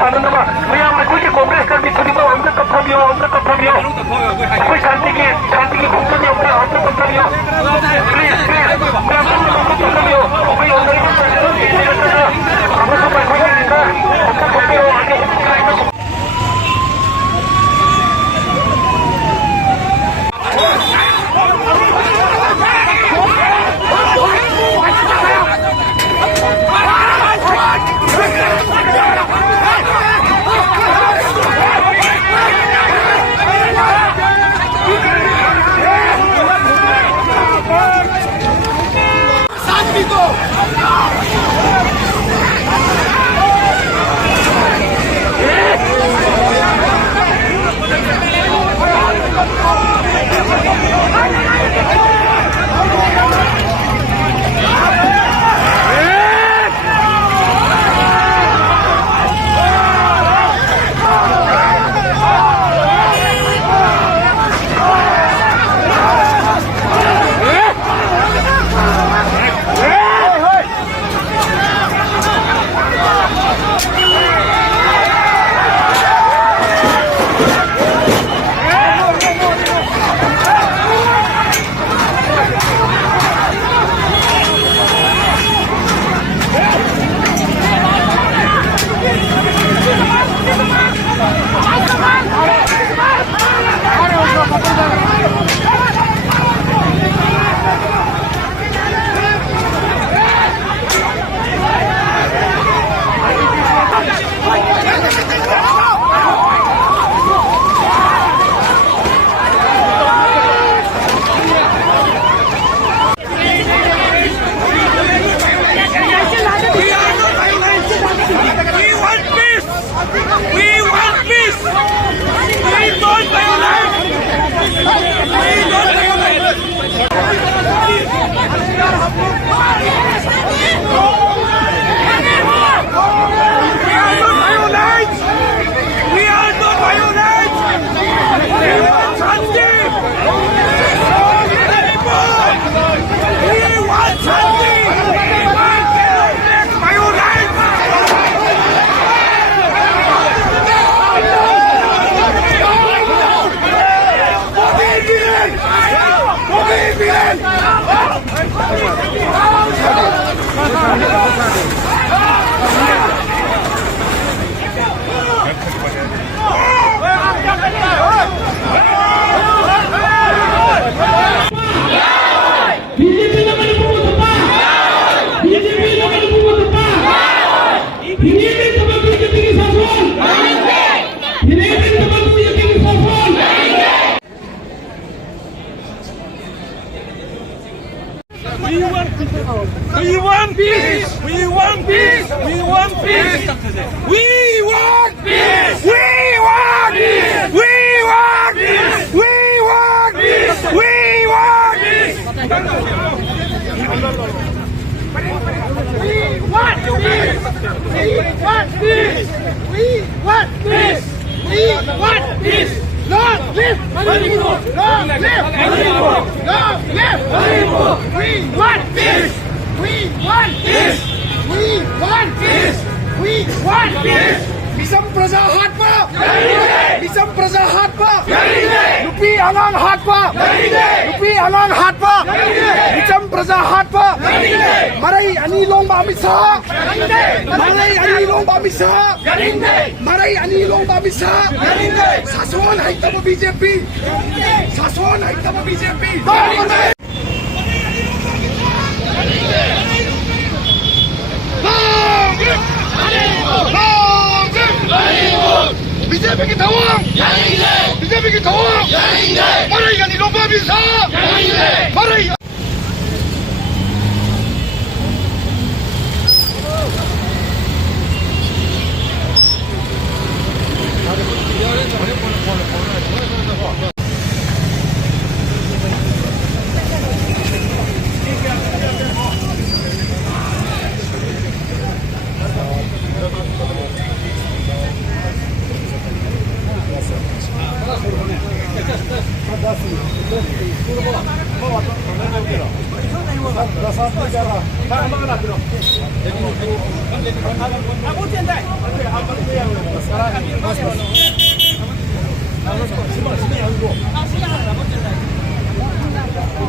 सानन नामा मैया अखोई कांग्रेस कर्मी खुदिमक हमसे कब्थाबियो अखोई शांति की घुमतनी हमसे कब्थाबियो प्लीज मैम हमसे कब्थाबियो अखोई ऑनलाइन हमसे अखोई निका हमसे कब्थाबियो आगे We want peace! We want peace! We want peace! We want peace! We want peace! We want peace! We want peace! We want peace! We want peace! We want peace! We want peace! Long live Manipur! Long live Manipur! Long live Manipur! We want peace! We want peace! We want peace! We want peace! Misam Praja Hatma! Misam Praja Hatma! Lupi Anang Hatma! Lupi Anang Hatma! Misam Praja Hatma! Maray Anilong Bamisa! Maray Anilong Bamisa! Maray Anilong Bamisa! Sason Haitama BJP! Sason Haitama BJP! BJP की धवाम BJP की धवाम मरे यानी लोगों भी सा मरे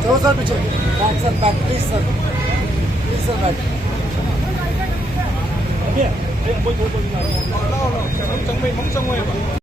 चलो sir पीछे back sir back please sir back 정말 멍청해.